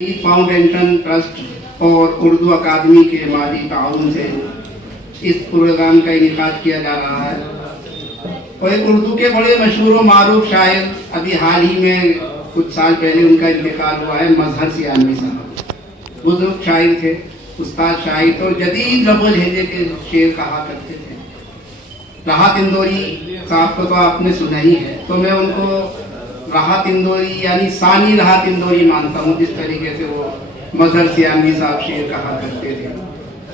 Foundation trust और उर्दू अकादमी के माली ताउन से इस प्रोग्राम का इनेकाद किया जा रहा है। और एक उर्दू के बड़े मशहूर व मारूफ शायर, अभी हाल ही में कुछ साल पहले उनका इंतकाल हुआ है, मजहर सियानी साहब। बुजुर्ग शायर थे, उस्ताद शायर थे और जदीद रब्बुल लहजे के शेर कहा करते थे। राहत इंदौरी साहब को तो आपने सुना ही है, तो मैं उनको राहत इंदौरी यानी सानी राहत इंदौरी मानता हूँ। जिस तरीके से वो मजहर सियानी साहब शेर कहा करते थे,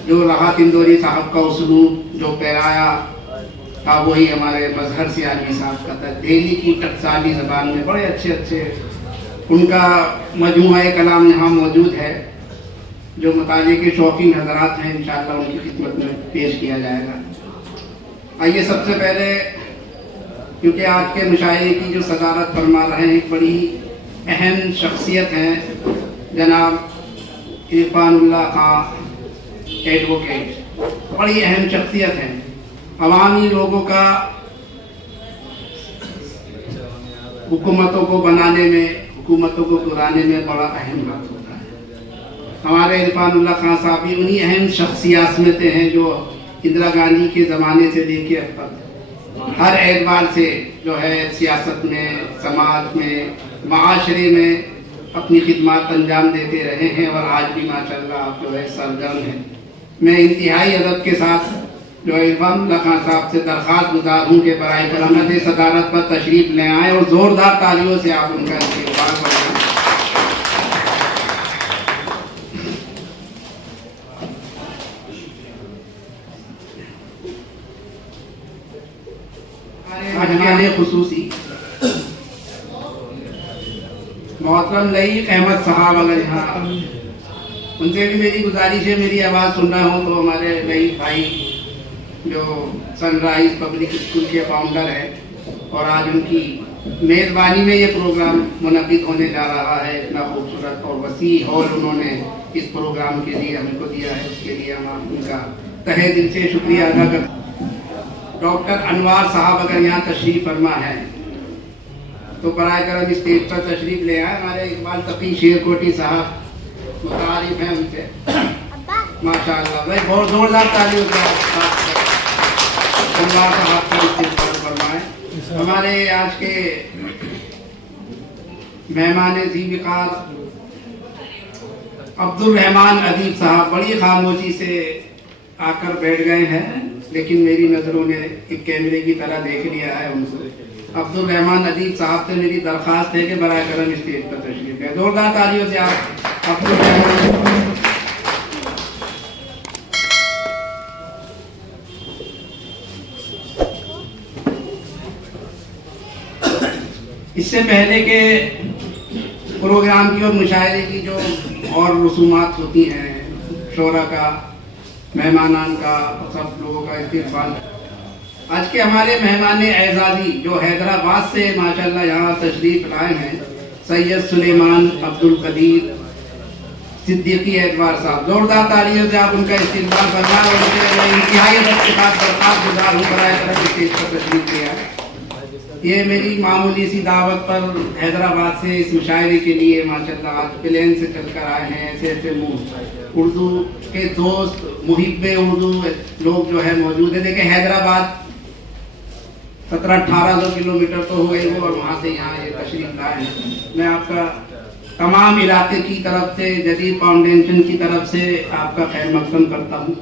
जो राहत इंदौरी साहब का उसलूब जो पैराया था वही हमारे मजहर सियानी साहब का था। दिल्ली की टकसाली ज़बान में बड़े अच्छे अच्छे उनका मजमूआ कलाम यहाँ मौजूद है, जो मुताले के शौकीन हजरात हैं इंशाअल्लाह उनकी खिदमत में पेश किया जाएगा। आइए सबसे पहले, क्योंकि आज के मुशायरे की जो सदारत फरमा रहे हैं, एक बड़ी अहम शख्सियत हैं जनाब इरफानुल्लाह खां एडवोकेट। बड़ी अहम शख्सियत हैं। अवामी लोगों का हुकूमतों को बनाने में, हुकूमतों को गिराने में बड़ा अहम हाथ होता है। हमारे इरफानुल्लाह खां साहब भी उन्हीं अहम शख्सियात में से हैं जो इंदिरा गांधी के ज़माने से लेके अब तक हर एतबार से जो है सियासत में, समाज में, माशरे में अपनी खिदमत अंजाम देते रहे हैं और आज भी माशाअल्लाह आप जो है सरगर्म हैं। मैं इंतहाई अदब के साथ जो इरफानुल्लाह खां साहब से दरख्वास्त गुजार हूँ कि बराए करम सदारत पर तशरीफ़ ले आएँ और ज़ोरदार तालियों से आप उनका इस्तकबाल करें। खुसूसी मोहतरम लईक अहमद साहब अगर यहाँ, उनसे भी मेरी गुजारिश है, मेरी आवाज़ सुन रहा हूँ तो हमारे लईक भाई जो सनराइज पब्लिक स्कूल के फाउंडर हैं और आज उनकी मेज़बानी में ये प्रोग्राम मुनक़िद होने जा रहा है। इतना खूबसूरत और वसी हॉल उन्होंने इस प्रोग्राम के लिए हमको दिया है, उसके लिए हम उनका तहे दिल से शुक्रिया अदा करते हैं। डॉक्टर अनवार साहब अगर यहाँ तशरीफ़ फरमा है तो बराए करम स्टेज पर तशरीफ़ ले आए। हमारे इकबाल तकी शेरकोटी साहब मुतारिफ हैं उनसे, माशाअल्लाह भाई बहुत ज़ोरदार तालियों से अनवार साहब का इस्तेमाल फरमाएँ। हमारे आज के मेहमान ज़ीविकार अब्दुल रहमान अदीब साहब बड़ी खामोशी से आकर बैठ गए हैं, लेकिन मेरी नज़रों ने एक कैमरे की तरह देख लिया है उनको। अब्दुल रहमान अदीब साहब से मेरी दरख्वास्त है कि बराए करम स्टेज पर तशरीफ़ है। ज़ोरदार तालियों से आप अब्दुल रहमान। इससे पहले के प्रोग्राम की और मुशायरे की जो और रसूमात होती हैं, शोरा का, मेहमानान का, सब लोगों का इस्तेमाल। आज के हमारे मेहमान एजाज़ी जो हैदराबाद से माशाअल्लाह यहाँ तशरीफ़ लाए हैं, सैयद सुलेमान अब्दुल कदीर सिद्दीकी एतबार साहब। ज़ोरदार तालियों से आप उनका इस्तेमाल करना और उनके इंतहाई अदब के साथ दरख्वास्त गुजार हूँ बराए करम स्टेज पर तशरीफ़ ले आए। ये मेरी मामूली सी दावत पर हैदराबाद से इस मुशायरे के लिए माशाअल्लाह आज प्लेन से चलकर आए हैं। ऐसे ऐसे उर्दू के दोस्त, मुहिब्बे उर्दू लोग जो है मौजूद है। देखिए हैदराबाद 1700-1800 किलोमीटर तो हो गई वो, और वहाँ से यहाँ ये तशरीफ़ लाए हैं। मैं आपका तमाम इलाके की तरफ से, जदीद फाउंडेशन की तरफ से आपका खैर मक़दम करता हूँ।